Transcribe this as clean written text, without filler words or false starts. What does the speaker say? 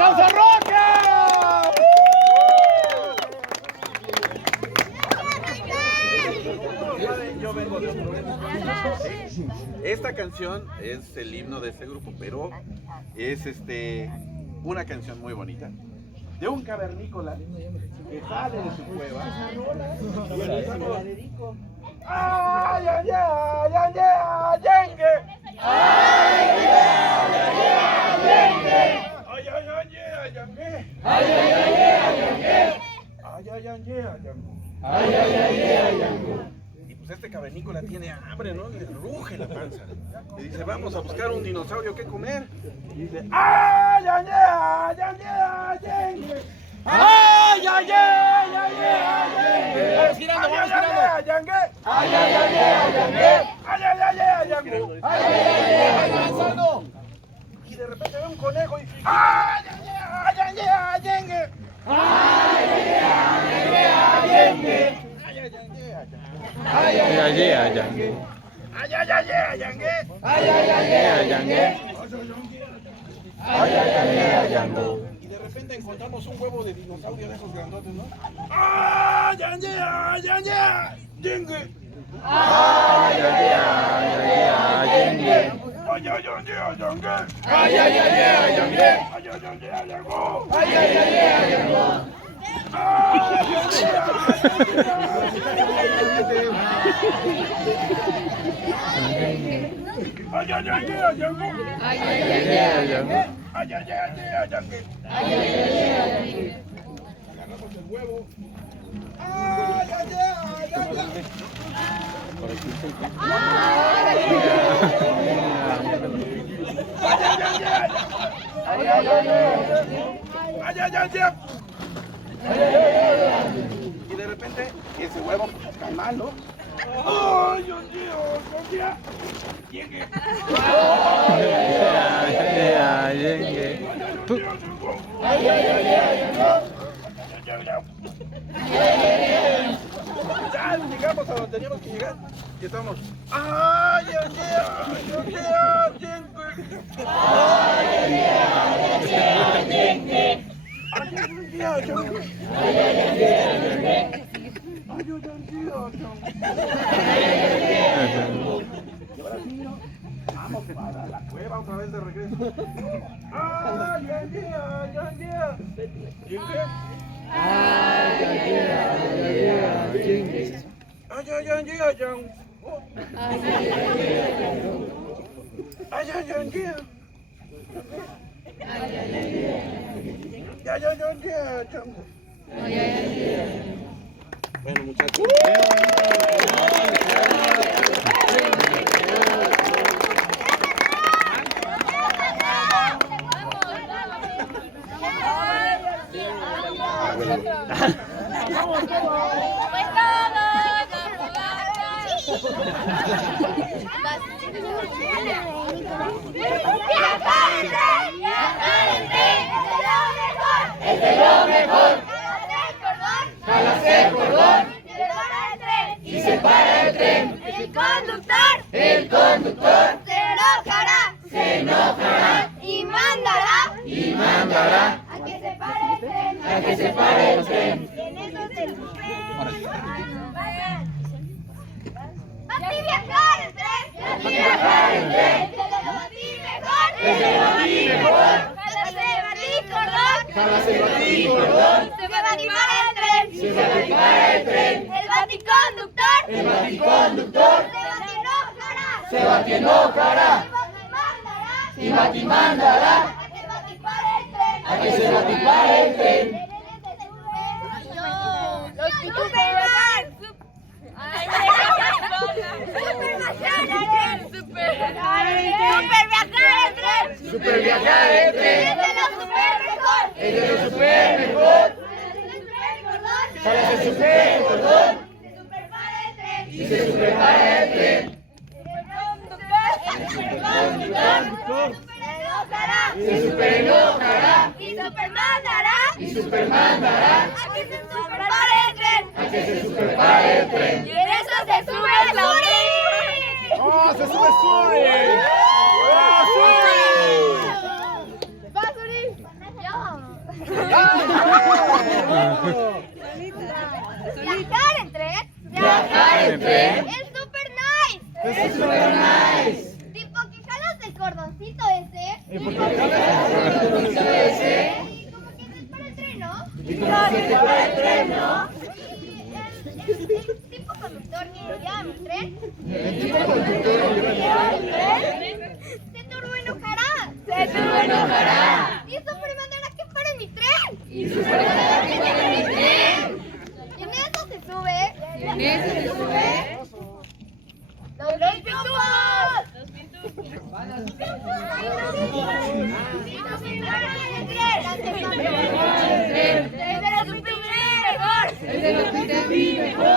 aplauso a Roca! Yo vengo de otro grupo. Esta canción es el himno de este grupo, pero es una canción muy bonita de un cavernícola que sale de su cueva y la dedico. ¡Ay, ay, ay, ay, ay, yengue! ¡Ay, ay, ay, yengue! ¡Ay, ay, ay, yengue! ¡Ay, ay, ay, yengue! ¡Ay, ay, ay, yengue! ¡Ay, ay, ay, yengue! Y pues este cavernícola tiene hambre, ¿no? Le ruge la panza. Y dice, vamos a buscar un dinosaurio que comer. Y dice, ¡ay, ay, ay, ay, ay, yengue! ¡Ay, ay, ay, ay, ay, yengue! Vamos girando, vamos girando. ¡Ay, ay, ay, ay, yengue! ¡Ay, ay, ay, ay, yengue! ¡Ay, ay, ay, ay! ¡Avanzando! Y de repente ve un conejo y dice, ¡ay, ay, ay, ay, ay, yengue! ¡Ay, ay, ay, ay, yengue! ¡Ay, ay, ay, ay, Ay, ay, ay, ay, yengue! ¡Ay, ay, ay, ay, yengue! ¡Ay, ay, ay, Yango. Y de repente encontramos un huevo de dinosaurio de esos grandotes, ¿no? ¡Ay, ay, ay, ay, ay, yengue! Ay, ay, ay, ay, ay, yengue. ¡Ay, ay, ay, ay, yengue! ay, ay, ay, ¡Ay, ay, ay, ay, yengue! ay, ay, ay, agarramos el huevo. ¡Ay, ay, ay, y de repente ese huevo cae mal, ¿no? ¡Ay, Dios mío! ¡Llegue! Ay, yengue. ay, ay, Ya llegamos a donde teníamos que llegar y estamos. ¡Ay, ay, ay, vamos para la cueva otra vez de regreso. ¡Ay, ay, ay, bueno, muchachos. ¡Es de lo mejor! ¡Jalas el cordón! Y se para el tren. El conductor se enojará y mandará a que se pare el tren. En eso se sube. ¡Bati viajar el tren! ¡Es de lo mejor! ¡Jalas el baticordón! Se va a animar el tren. El baticonductor se enojará y mandará a que se batipare el tren. Los Superman. ¡Super viajar el tren! ¡Es de lo super mejor! ¡Es de lo super mejor! ¡Jalas el super cordón! ¡Y se superpara el tren! Se superenojará ¡Y Superman dará! a que se superpare el tren. ¡A que se superpare el tren! Y en eso se sube el Suri. ¡Oh, se sube Suri! ¡Oh, Suri! ¡Va, Suri! ¡Yo! Viajar en tren. Viajar en tren. Es super nice. Es super nice. Tipo que jalas el cordoncito ese. Y como que Y como que se para el tren, ¿no? Y como que se para el tren, ¿no? El tipo conductor que lleva mi tren. El tipo conductor que lleva el tren. Se turbo enojará. Y eso mandará que pare mi tren. Y en eso se sube. Los pitufos. El de los pitufos mejor.